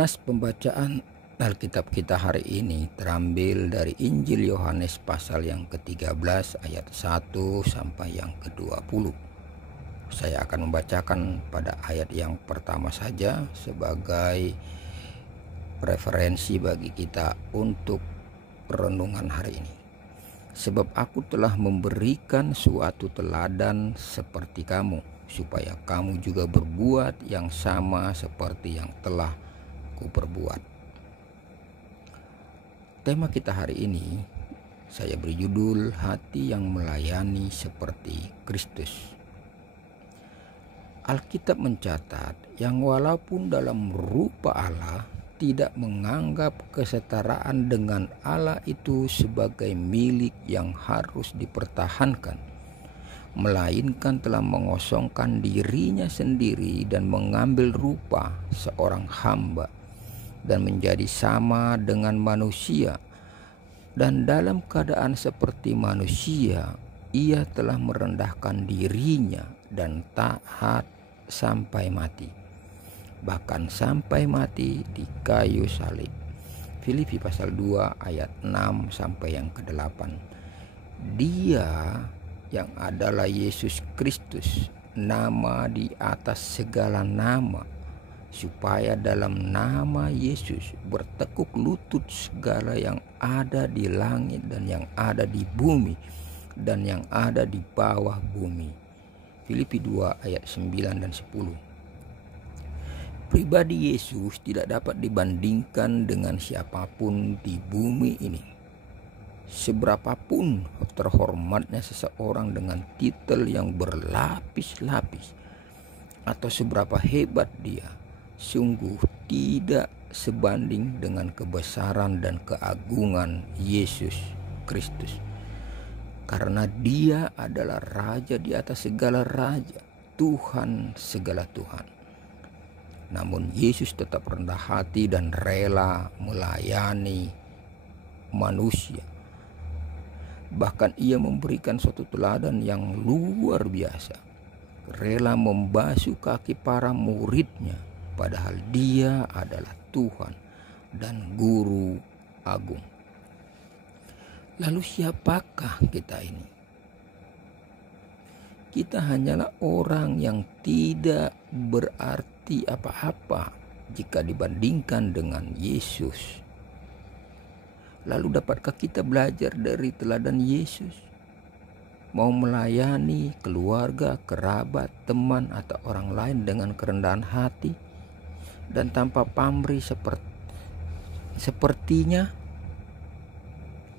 Nas pembacaan Alkitab kita hari ini terambil dari Injil Yohanes pasal yang ke-13 ayat 1 sampai yang ke-20. Saya akan membacakan pada ayat yang pertama saja sebagai referensi bagi kita untuk renungan hari ini. Sebab aku telah memberikan suatu teladan seperti kamu, supaya kamu juga berbuat yang sama seperti yang telah kuperbuat. Tema kita hari ini saya beri judul Hati yang Melayani Seperti Kristus. Alkitab mencatat yang walaupun dalam rupa Allah tidak menganggap kesetaraan dengan Allah itu sebagai milik yang harus dipertahankan, melainkan telah mengosongkan dirinya sendiri dan mengambil rupa seorang hamba dan menjadi sama dengan manusia, dan dalam keadaan seperti manusia ia telah merendahkan dirinya dan taat sampai mati, bahkan sampai mati di kayu salib. Filipi pasal 2 ayat 6 sampai yang ke-8. Dia yang adalah Yesus Kristus, nama di atas segala nama, supaya dalam nama Yesus bertekuk lutut segala yang ada di langit dan yang ada di bumi dan yang ada di bawah bumi. Filipi 2 ayat 9 dan 10. Pribadi Yesus tidak dapat dibandingkan dengan siapapun di bumi ini. Seberapapun terhormatnya seseorang dengan titel yang berlapis-lapis, atau seberapa hebat dia, sungguh tidak sebanding dengan kebesaran dan keagungan Yesus Kristus. Karena dia adalah Raja di atas segala raja, Tuhan segala Tuhan. Namun Yesus tetap rendah hati dan rela melayani manusia. Bahkan ia memberikan suatu teladan yang luar biasa, rela membasuh kaki para muridnya, padahal dia adalah Tuhan dan Guru Agung. Lalu siapakah kita ini? Kita hanyalah orang yang tidak berarti apa-apa jika dibandingkan dengan Yesus. Lalu dapatkah kita belajar dari teladan Yesus? Mau melayani keluarga, kerabat, teman, atau orang lain dengan kerendahan hati dan tanpa pamrih sepertinya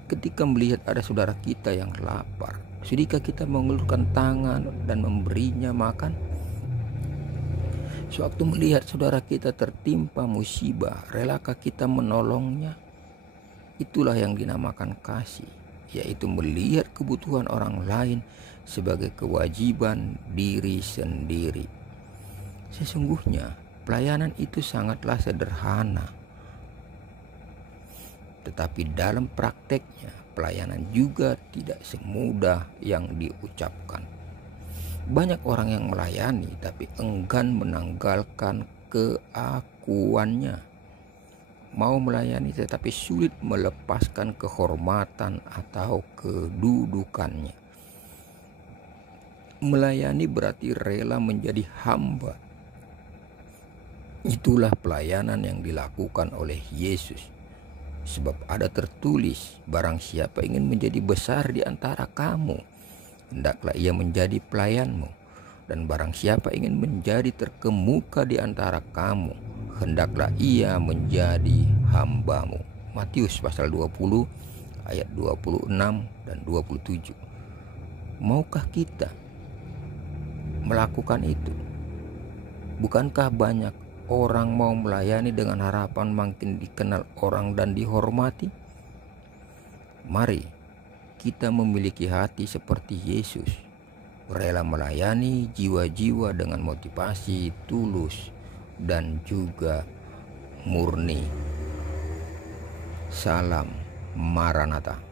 ketika melihat ada saudara kita yang lapar, sudahkah kita mengulurkan tangan dan memberinya makan? Sewaktu melihat saudara kita tertimpa musibah, relakah kita menolongnya? Itulah yang dinamakan kasih, yaitu melihat kebutuhan orang lain sebagai kewajiban diri sendiri. Sesungguhnya pelayanan itu sangatlah sederhana, tetapi dalam prakteknya pelayanan juga tidak semudah yang diucapkan. Banyak orang yang melayani tapi enggan menanggalkan keakuannya. Mau melayani tetapi sulit melepaskan kehormatan atau kedudukannya. Melayani berarti rela menjadi hamba. Itulah pelayanan yang dilakukan oleh Yesus. Sebab ada tertulis, barang siapa ingin menjadi besar di antara kamu, hendaklah ia menjadi pelayanmu. Dan barang siapa ingin menjadi terkemuka di antara kamu, hendaklah ia menjadi hambamu. Matius pasal 20 ayat 26 dan 27. Maukah kita melakukan itu? Bukankah banyak orang mau melayani dengan harapan makin dikenal orang dan dihormati? Mari kita memiliki hati seperti Yesus, rela melayani jiwa-jiwa dengan motivasi tulus dan juga murni. Salam Maranatha.